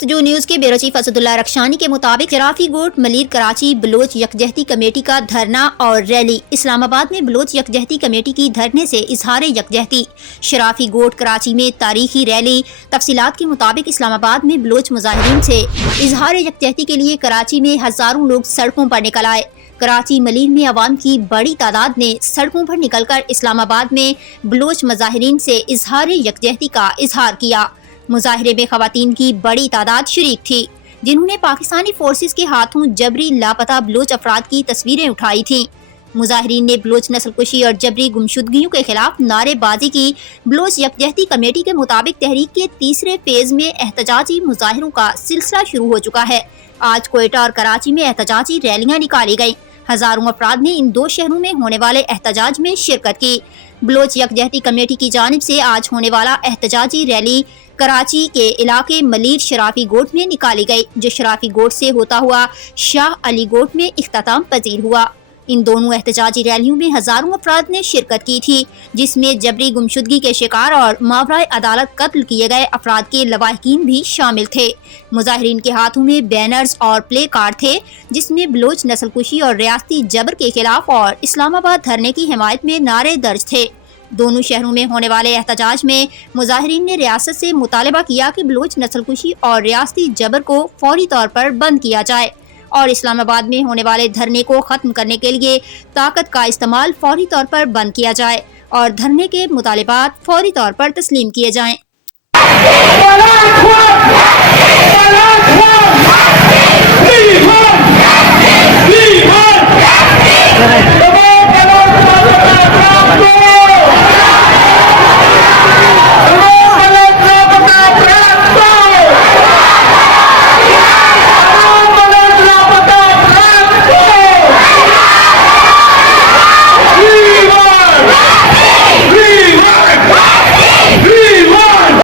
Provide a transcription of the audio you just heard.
جستجو نیوز کے bureau chief Asad اللہ رخشانی کے مطابق شرافی گوٹ ملیر کراچی بلوچ یکجہتی کمیٹی کا دھرنا اور ریلی۔ اسلام آباد میں بلوچ یکجہتی کمیٹی کی دھرنے سے اظہار یکجہتی۔ شرافی گوٹ کراچی میں تاریخی ریلی۔ تفصیلات کے مطابق اسلام آباد میں بلوچ مظاہرین سے اظہار یکجہتی کے لیے کراچی میں ہزاروں لوگ سڑکوں پر نکل آئے۔ کراچی ملیر میں عوام کی بڑی تعداد نے سڑکوں پر نکل کر اسلام آباد میں بلوچ مظاہرین سے اظہار یکجہتی کا اظہار کیا۔ مظاہرے میں خواتین کی بڑی تعداد شریک تھی، جنہوں نے پاکستانی فورسز کے ہاتھوں جبری لاپتہ بلوچ افراد کی تصویریں اٹھائی تھیں۔ مظاہرین نے بلوچ نسل کشی اور جبری گمشدگیوں کے خلاف نعرے بازی کی۔ بلوچ یکجہتی کمیٹی کے مطابق تحریک کے تیسرے فیز میں احتجاجی مظاہروں کا سلسلہ شروع ہو چکا ہے۔ آج کوئٹہ اور کراچی میں احتجاجی ریلیاں نکالی گئیں۔ ہزاروں افراد نے ان دو شہروں میں ہونے والے احتجاج میں شرکت کی۔ بلوچ یکجہتی کمیٹی کی جانب سے آج ہونے والا احتجاجی ریلی کراچی کے علاقے ملیر شرافی گوٹ میں نکالی گئی، جو شرافی گوٹ سے ہوتا ہوا شاہ علی گوٹ میں اختتام پذیر ہوا۔ ان دونوں احتجاجی ریلیوں میں ہزاروں افراد نے شرکت کی تھی، جس میں جبری گمشدگی کے شکار اور ماورائے عدالت قتل کیے گئے افراد کے لواحقین بھی شامل تھے۔ مظاہرین کے ہاتھوں میں بینرز اور پلے کارڈ تھے، جس میں بلوچ نسل کشی اور ریاستی جبر کے خلاف اور اسلام آباد دھرنے کی حمایت میں نعرے درج تھے۔ دونوں شہروں میں ہونے والے احتجاج میں مظاہرین نے ریاست سے مطالبہ کیا کہ بلوچ نسل کشی اور ریاستی جبر کو فوری طور پر بند کیا جائے اور اسلام آباد میں ہونے والے دھرنے کو ختم کرنے کے لیے طاقت کا استعمال فوری طور پر بند کیا جائے اور دھرنے کے مطالبات فوری طور پر تسلیم کیے جائیں۔